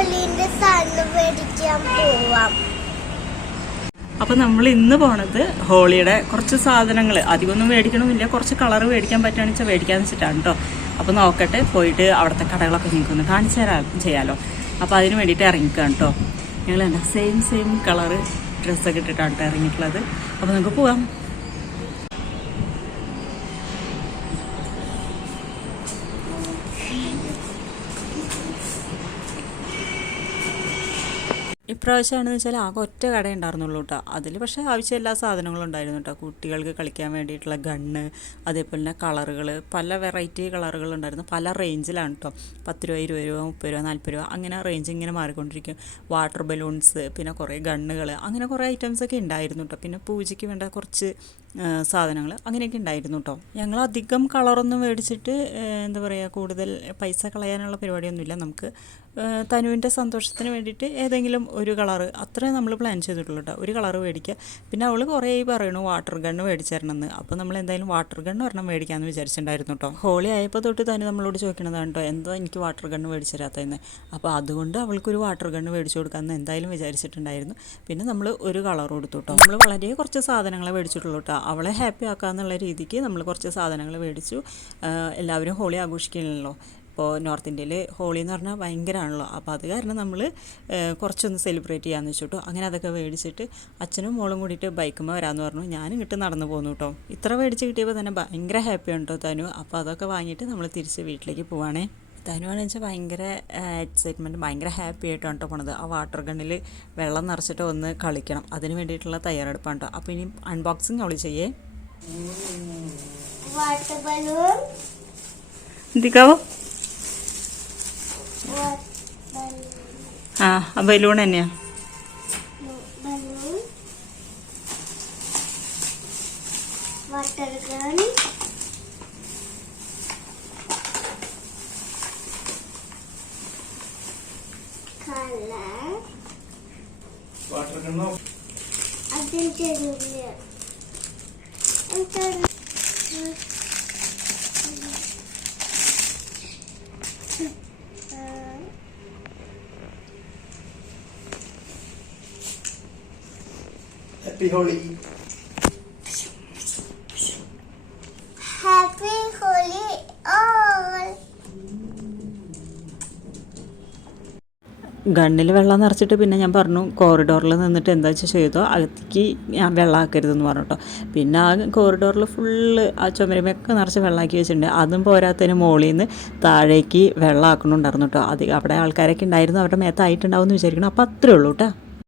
ഹോളിന്റെ സാധനം മേടിക്കാൻ പോവാം. അപ്പോൾ നമ്മൾ ഇന്ന് പോണത് ഹോളിയുടെ കുറച്ച് സാധനങ്ങൾ, അധികമൊന്നും മേടിക്കണമെന്നില്ല, കുറച്ച് കളർ മേടിക്കാൻ പറ്റുകയാണെന്ന് വെച്ചാൽ മേടിക്കാന്ന് വെച്ചിട്ടാണ് കേട്ടോ. അപ്പോൾ നോക്കട്ടെ, പോയിട്ട് അവിടുത്തെ കടകളൊക്കെ നിങ്ങൾക്കൊന്ന് കാണിച്ചു തരാൻ ചെയ്യാമല്ലോ. അപ്പോൾ അതിന് വേണ്ടിയിട്ട് ഇറങ്ങിക്കാം കേട്ടോ. ഞങ്ങൾ എന്താ സെയിം കളറ് ഡ്രസ്സൊക്കെ ഇട്ടിട്ടാണ് കേട്ടോ ഇറങ്ങിയിട്ടുള്ളത്. അപ്പോൾ നമുക്ക് പോവാം. ഇപ്രാവശ്യമാണെന്ന് വെച്ചാൽ ആകെ ഒറ്റ കട ഉണ്ടായിരുന്നുള്ളൂ കേട്ടോ. അതിൽ പക്ഷേ ആവശ്യം എല്ലാ സാധനങ്ങളും ഉണ്ടായിരുന്നു കേട്ടോ. കുട്ടികൾക്ക് കളിക്കാൻ വേണ്ടിയിട്ടുള്ള ഗണ്ണ്, അതേപോലെ തന്നെ കളറുകൾ, പല വെറൈറ്റി കളറുകൾ ഉണ്ടായിരുന്നു. പല റേഞ്ചിലാണ് കേട്ടോ. 10 രൂപ, 20 രൂപ, 30 രൂപ, 40 രൂപ, അങ്ങനെ റേഞ്ച് ഇങ്ങനെ മാറിക്കൊണ്ടിരിക്കും. വാട്ടർ ബലൂൺസ്, പിന്നെ കുറേ ഗണ്ണുകൾ, അങ്ങനെ കുറേ ഐറ്റംസൊക്കെ ഉണ്ടായിരുന്നു കേട്ടോ. പിന്നെ പൂജയ്ക്ക് വേണ്ട കുറച്ച് സാധനങ്ങൾ അങ്ങനെയൊക്കെ ഉണ്ടായിരുന്നു കേട്ടോ. ഞങ്ങൾ അധികം കളറൊന്നും മേടിച്ചിട്ട് എന്താ പറയുക, കൂടുതൽ പൈസ കളയാനുള്ള പരിപാടിയൊന്നുമില്ല. നമുക്ക് തനുവിൻ്റെ സന്തോഷത്തിന് വേണ്ടിയിട്ട് ഏതെങ്കിലും ഒരു കളറ് അത്രേ നമ്മൾ പ്ലാൻ ചെയ്തിട്ടുള്ളൂ കേട്ടോ. ഒരു കളറ് മേടിക്കുക. പിന്നെ അവൾ കുറേ പറയണു വാട്ടർ ഗണ്ണ് മേടിച്ചു തരണമെന്ന്. അപ്പോൾ നമ്മൾ എന്തായാലും വാട്ടർ ഗണ്ണ് ഒരെണ്ണം മേടിക്കാമെന്ന് വിചാരിച്ചിട്ടുണ്ടായിരുന്നു കേട്ടോ. ഹോളി ആയപ്പോൾ തൊട്ട് തന്നെ നമ്മളോട് ചോദിക്കണതാണ് കേട്ടോ, എന്താ എനിക്ക് വാട്ടർ ഗണ്ണ് മേടിച്ചു തരാത്തതെന്ന്. അപ്പോൾ അതുകൊണ്ട് അവൾക്കൊരു വാട്ടർ ഗണ്ണ് മേടിച്ചു കൊടുക്കാമെന്ന് എന്തായാലും വിചാരിച്ചിട്ടുണ്ടായിരുന്നു. പിന്നെ നമ്മൾ ഒരു കളർ കൊടുത്തു കേട്ടോ. നമ്മൾ വളരെ കുറച്ച് സാധനങ്ങളെ മേടിച്ചിട്ടുള്ളൂ കേട്ടോ. അവളെ ഹാപ്പി ആക്കാമെന്നുള്ള രീതിക്ക് നമ്മൾ കുറച്ച് സാധനങ്ങൾ മേടിച്ചു. എല്ലാവരും ഹോളി ആഘോഷിക്കണമല്ലോ. ഇപ്പോൾ നോർത്ത് ഇന്ത്യയിൽ ഹോളി എന്ന് പറഞ്ഞാൽ ഭയങ്കരമാണല്ലോ. അപ്പോൾ അത് കാരണം നമ്മൾ കുറച്ചൊന്ന് സെലിബ്രേറ്റ് ചെയ്യാമെന്ന് വെച്ചു കേട്ടോ. അങ്ങനെ അതൊക്കെ മേടിച്ചിട്ട് അച്ഛനും മോളും കൂടിയിട്ട് ബൈക്കുമ്പോൾ വരാമെന്ന് പറഞ്ഞു. ഞാനും ഇങ്ങോട്ട് നടന്നു പോന്നു കേട്ടോ. ഇത്ര മേടിച്ച് കിട്ടിയപ്പോൾ തന്നെ ഭയങ്കര ഹാപ്പിയാണ് കേട്ടോ തനു. അപ്പോൾ അതൊക്കെ വാങ്ങിയിട്ട് നമ്മൾ തിരിച്ച് വീട്ടിലേക്ക് പോവാണേ. തനുവാണെന്ന് വെച്ചാൽ ഭയങ്കര എക്സൈറ്റ്മെൻറ്റ്, ഭയങ്കര ഹാപ്പി ആയിട്ടാണ് കേട്ടോ പോണത്. ആ വാട്ടർ ഗണ്ണിൽ വെള്ളം നിറച്ചിട്ട് ഒന്ന് കളിക്കണം, അതിന് വേണ്ടിയിട്ടുള്ള തയ്യാറെടുപ്പാണ് കേട്ടോ. അപ്പോൾ ഇനി അൺബോക്സിങ് അവൾ ചെയ്യേ. എന്തിക്കാവോ? ആ ബലൂൺ തന്നെയാ. വാട്ടർ ഗൺ, കളർ, വാട്ടർ ഗണ്ണോ അതിന്റെ happy Holi. Happy Holi all. ഗണ്ണിൽ വെള്ളം നിറച്ചിട്ട് പിന്നെ ഞാൻ പറഞ്ഞു കോറിഡോറിൽ നിന്നിട്ട് എന്താ വെച്ചാൽ ചെയ്തോ, അകത്തേക്ക് ഞാൻ വെള്ളമാക്കരുതെന്ന് പറഞ്ഞു കേട്ടോ. പിന്നെ ആ കോറിഡോറിൽ ഫുള്ള് ആ ചുമരുമൊക്കെ നിറച്ച് വെള്ളമാക്കി വെച്ചിട്ടുണ്ട്. അതും പോരാത്തതിന് മുകളിൽ നിന്ന് താഴേക്ക് വെള്ളമാക്കണുണ്ടായിരുന്നു കേട്ടോ. അവിടെ ആൾക്കാരൊക്കെ ഉണ്ടായിരുന്നു, അവരുടെ മേത്തായിട്ടുണ്ടാവും എന്ന് വിചാരിക്കണം. അപ്പോൾ അത്രേ ഉള്ളൂ കേട്ടോ.